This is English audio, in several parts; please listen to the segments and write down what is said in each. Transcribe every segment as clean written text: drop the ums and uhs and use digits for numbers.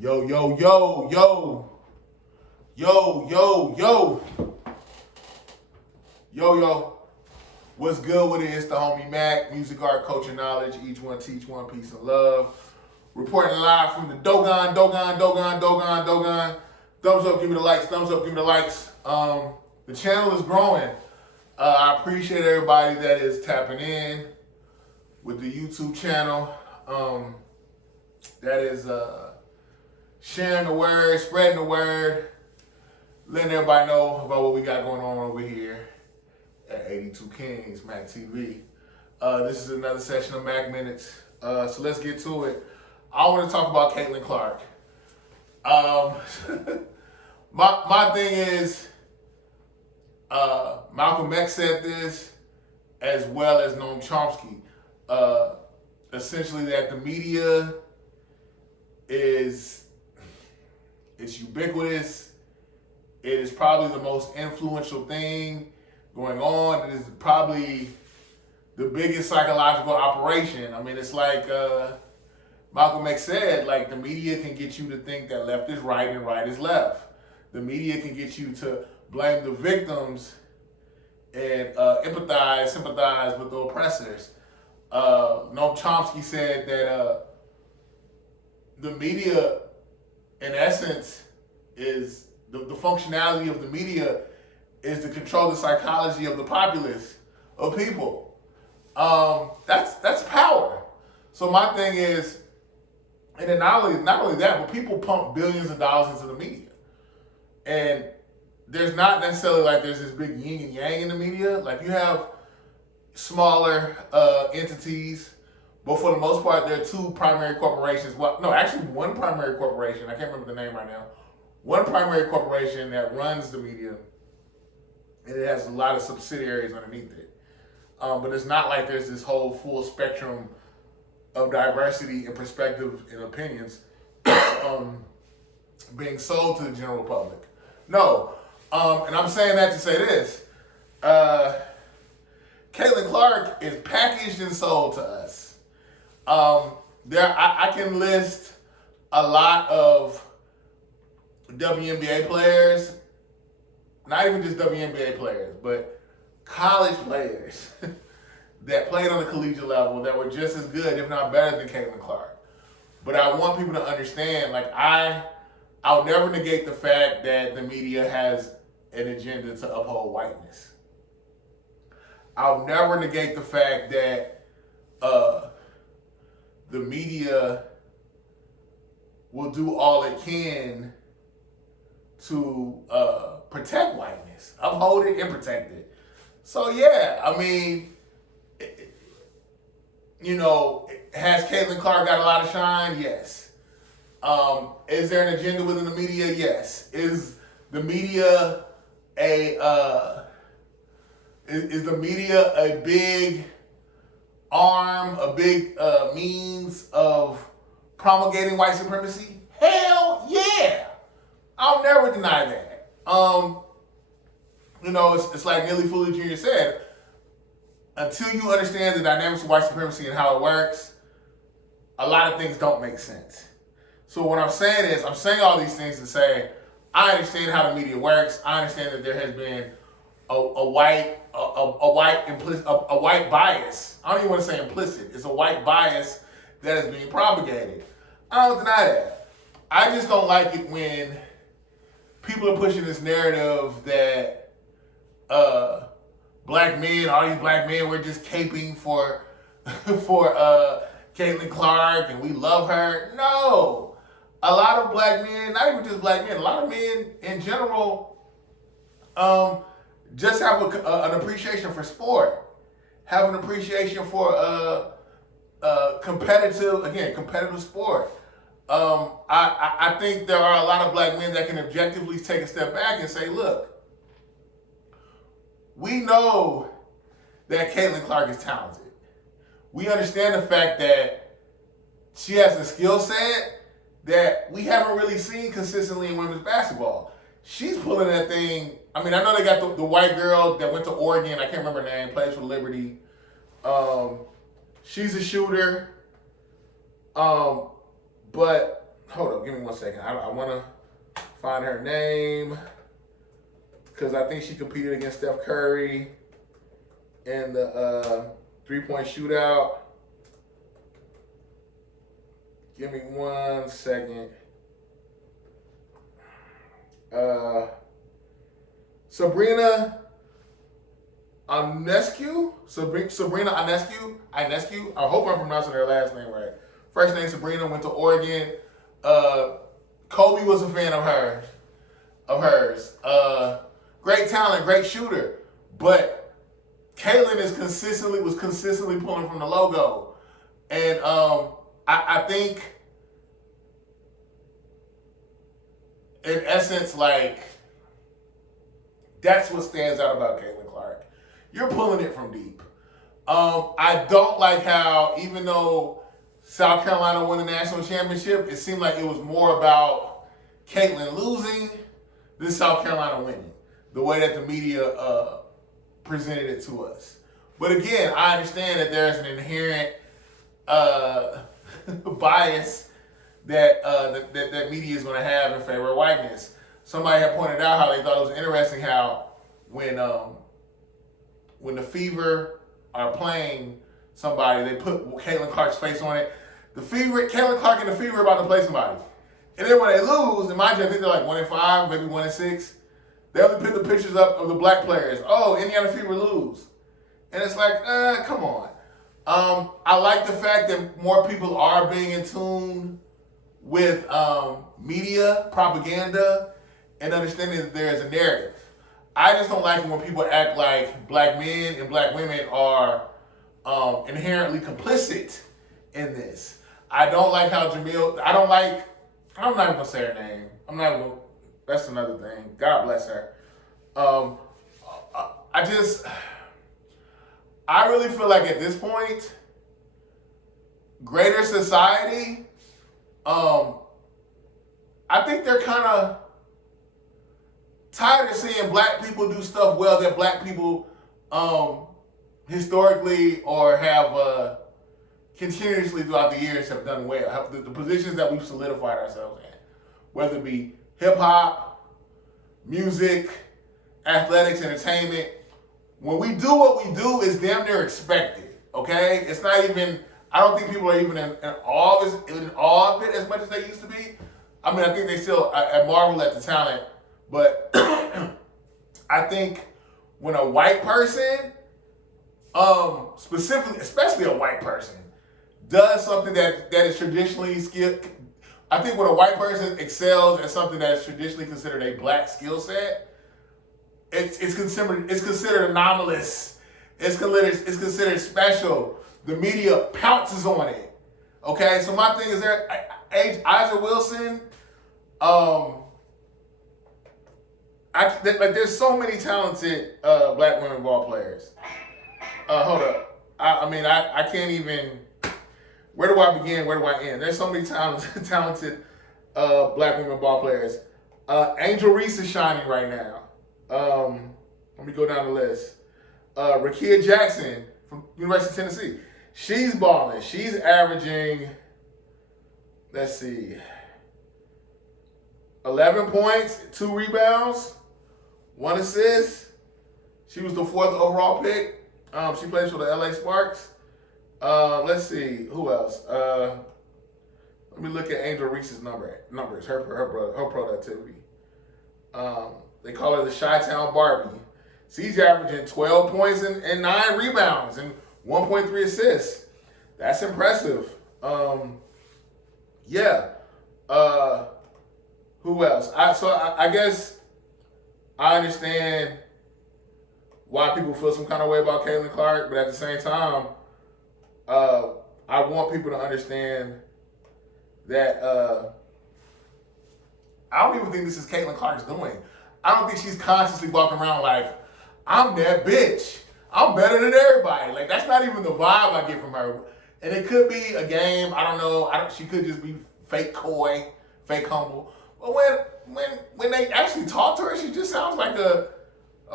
Yo, yo, yo, yo, yo, yo, yo, yo. What's good with it? It's the homie Mac, music, art, culture, knowledge. Each one teach one, peace and love. Reporting live from the Dogon. Thumbs up, give me the likes. Thumbs up, give me the likes. The channel is growing. I appreciate everybody that is tapping in with the YouTube channel. That is sharing the word, spreading the word, letting everybody know about what we got going on over here at 82 Kings, MACK TV. This is another session of MACK Minutes. So let's get to it. I want to talk about Caitlin Clark. My thing is, Malcolm X said this, as well as Noam Chomsky. Essentially that the media it's ubiquitous. It is probably the most influential thing going on. It is probably the biggest psychological operation. I mean, it's like Malcolm X said, like the media can get you to think that left is right and right is left. The media can get you to blame the victims and sympathize with the oppressors. Noam Chomsky said that the media, in essence, is the functionality of the media is to control the psychology of the populace, of people. That's power. So my thing is, and then not only that, but people pump billions of dollars into the media, and there's not necessarily like there's this big yin and yang in the media. Like you have smaller entities. But for the most part, there are two primary corporations. Well, no, actually one primary corporation. I can't remember the name right now. One primary corporation that runs the media, and it has a lot of subsidiaries underneath it. But it's not like there's this whole full spectrum of diversity and perspective and opinions being sold to the general public. No. And I'm saying that to say this. Caitlin Clark is packaged and sold to us. I can list a lot of WNBA players, not even just WNBA players, but college players that played on the collegiate level that were just as good, if not better than Caitlin Clark. But I want people to understand, like I'll never negate the fact that the media has an agenda to uphold whiteness. I'll never negate the fact that the media will do all it can to protect whiteness, uphold it and protect it. So yeah, I mean, has Caitlin Clark got a lot of shine? Yes. Is there an agenda within the media? Yes. Is the media is the media a big arm, a big means of promulgating white supremacy? Hell yeah! I'll never deny that. It's like Neely Fuller Jr. said, until you understand the dynamics of white supremacy and how it works, a lot of things don't make sense. So what I'm saying is, I'm saying all these things to say, I understand how the media works. I understand that there has been a white bias. I don't even want to say implicit. It's a white bias that is being propagated. I don't deny that. I just don't like it when people are pushing this narrative that black men, all these black men, we're just caping for Caitlin Clark and we love her. No. A lot of black men, not even just black men, a lot of men in general just have an appreciation for sport, have an appreciation for competitive sport. I think there are a lot of black men that can objectively take a step back and say, look, we know that Caitlin Clark is talented. We understand the fact that she has a skill set that we haven't really seen consistently in women's basketball. She's pulling that thing. I mean, I know they got the white girl that went to Oregon. I can't remember her name. Plays for Liberty. She's a shooter. But hold up, give me 1 second. I want to find her name because I think she competed against Steph Curry in the 3-point shootout. Give me 1 second. Sabrina Ionescu? Sabrina Ionescu? I hope I'm pronouncing her last name right. First name Sabrina, went to Oregon. Kobe was a fan of hers. Great talent, great shooter. But Caitlin was consistently pulling from the logo. And I think in essence, like, that's what stands out about Caitlin Clark. You're pulling it from deep. I don't like how, even though South Carolina won the national championship, it seemed like it was more about Caitlin losing than South Carolina winning, the way that the media presented it to us. But again, I understand that there's an inherent bias that media is going to have in favor of whiteness. Somebody had pointed out how they thought it was interesting how when the Fever are playing somebody, they put Caitlin Clark's face on it. Caitlin Clark and the Fever are about to play somebody. And then when they lose, and mind you, I think they're like 1-5, maybe 1-6, they only put the pictures up of the black players. Oh, Indiana Fever lose. And it's like, come on. I like the fact that more people are being in tune with media, propaganda, and understanding that there is a narrative. I just don't like it when people act like black men and black women are inherently complicit in this. I don't like how I'm not even gonna say her name. That's another thing. God bless her. I really feel like at this point, greater society, I think they're kind of tired of seeing black people do stuff well that black people historically or have continuously throughout the years have done well. The positions that we've solidified ourselves in, whether it be hip hop, music, athletics, entertainment. When we do what we do, it's damn near expected. Okay, it's not even. I don't think people are even in awe of it as much as they used to be. I mean, I think they still marvel at the talent, but I think when a white person, especially a white person, does something that is traditionally skilled, I think when a white person excels at something that is traditionally considered a black skill set, it's considered anomalous. It's considered special. The media pounces on it. Okay, so my thing is A'ja Wilson. There's so many talented black women ball players. Hold up. I can't even. Where do I begin? Where do I end? There's so many talented black women ball players. Angel Reese is shining right now. Let me go down the list. Rakia Jackson from University of Tennessee. She's balling. She's averaging, 11 points, 2 rebounds, 1 assist. She was the 4th overall pick. She plays for the LA Sparks. Who else? Let me look at Angel Reese's numbers. Her productivity. They call her the Chi-Town Barbie. She's averaging 12 points and 9 rebounds and 1.3 assists. That's impressive. Who else? I guess I understand why people feel some kind of way about Caitlin Clark, but at the same time, I want people to understand that I don't even think this is Caitlin Clark's doing. I don't think she's consciously walking around like, I'm that bitch. I'm better than everybody. Like, that's not even the vibe I get from her. And it could be a game. I don't know. She could just be fake coy, fake humble. But when they actually talk to her, she just sounds like a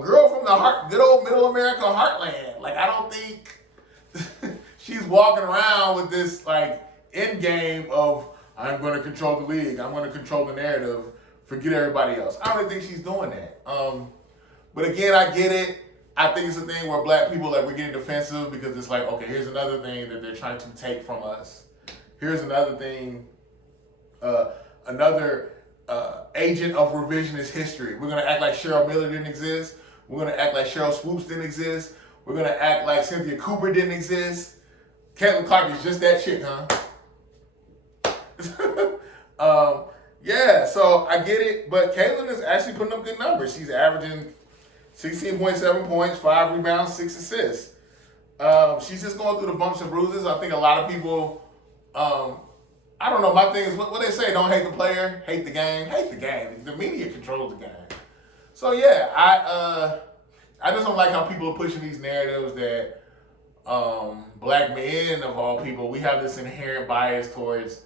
girl from the good old middle America heartland. Like, I don't think she's walking around with this like end game of I'm going to control the league. I'm going to control the narrative. Forget everybody else. I don't think she's doing that. But again, I get it. I think it's a thing where black people, like, we're getting defensive because it's like, okay, here's another thing that they're trying to take from us. Here's another thing, another agent of revisionist history. We're going to act like Cheryl Miller didn't exist. We're going to act like Cheryl Swoops didn't exist. We're going to act like Cynthia Cooper didn't exist. Caitlin Clark is just that chick, huh? Yeah, so I get it, but Caitlin is actually putting up good numbers. She's averaging 16.7 points, 5 rebounds, 6 assists. She's just going through the bumps and bruises. I think a lot of people, I don't know, my thing is, what they say, don't hate the player, hate the game. Hate the game. The media controls the game. So yeah, I just don't like how people are pushing these narratives that black men, of all people, we have this inherent bias towards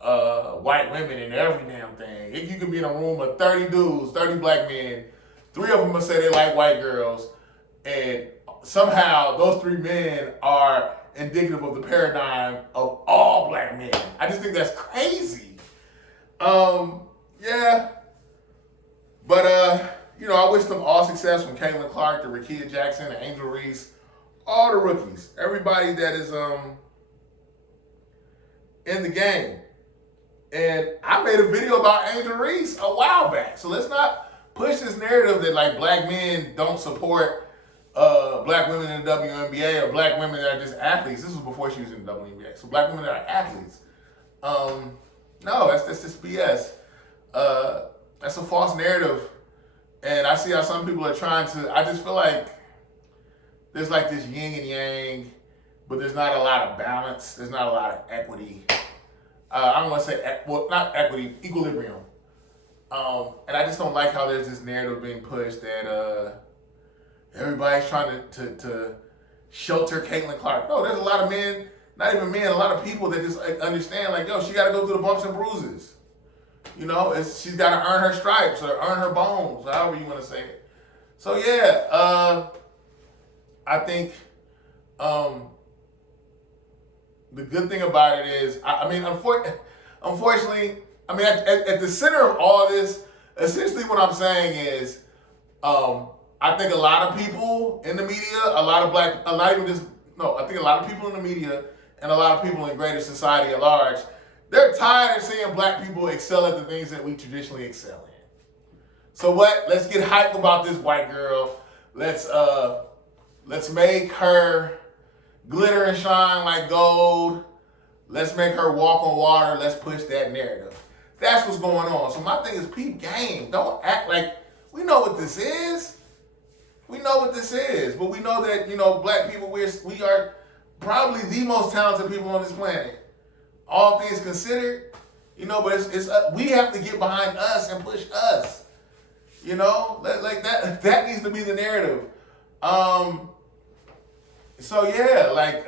white women in every damn thing. If you can be in a room of 30 dudes, 30 black men, 3 of them will say they like white girls, and somehow those 3 men are indicative of the paradigm of all black men. I just think that's crazy. Yeah. But, I wish them all success, from Caitlin Clark to Rakia Jackson to Angel Reese, all the rookies, everybody that is in the game. And I made a video about Angel Reese a while back. So let's not push this narrative that, like, black men don't support black women in the WNBA or black women that are just athletes. This was before she was in the WNBA. So black women that are athletes. No, that's just BS. That's a false narrative. And I see how some people are trying to, I just feel like there's like this yin and yang, but there's not a lot of balance. There's not a lot of equity. I don't want to say, not equity, equilibrium. And I just don't like how there's this narrative being pushed that everybody's trying to shelter Caitlin Clark. No, there's a lot of men, not even men, a lot of people that just understand, like, yo, she got to go through the bumps and bruises. She's got to earn her stripes or earn her bones, however you want to say it. So yeah, I think the good thing about it is, unfortunately, at the center of all this, essentially what I'm saying is, I think a lot of people in the media, I think a lot of people in the media and a lot of people in greater society at large, they're tired of seeing black people excel at the things that we traditionally excel in. So what? Let's get hyped about this white girl. Let's make her glitter and shine like gold. Let's make her walk on water. Let's push that narrative. That's what's going on. So my thing is, peep game. Don't act like we know what this is. We know what this is, but we know that, black people, we are probably the most talented people on this planet. All things considered, but it's we have to get behind us and push us. Like that needs to be the narrative. So yeah, like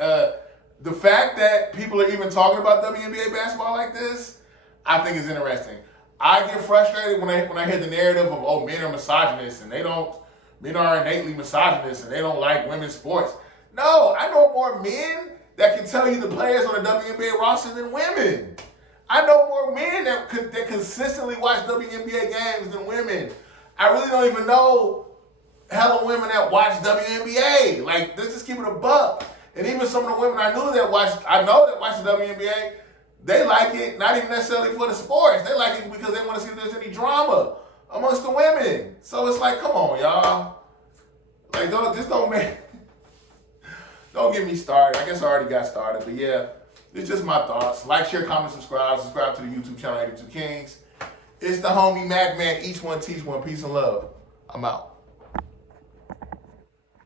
the fact that people are even talking about WNBA basketball like this, I think is interesting. I get frustrated when I hear the narrative of, men are misogynists and men are innately misogynist and they don't like women's sports. No, I know more men that can tell you the players on the WNBA roster than women. I know more men that consistently watch WNBA games than women. I really don't even know hella women that watch WNBA. Like, let's just keep it a buck. And even some of the women I know that watch the WNBA, they like it not even necessarily for the sports. They like it because they want to see if there's any drama amongst the women. So it's like, come on, y'all. Like, don't get me started. I guess I already got started, but yeah, it's just my thoughts. Like, share, comment, subscribe to the YouTube channel 82 Kings. It's the homie MACK Man. Each one teach one. Peace and love. I'm out.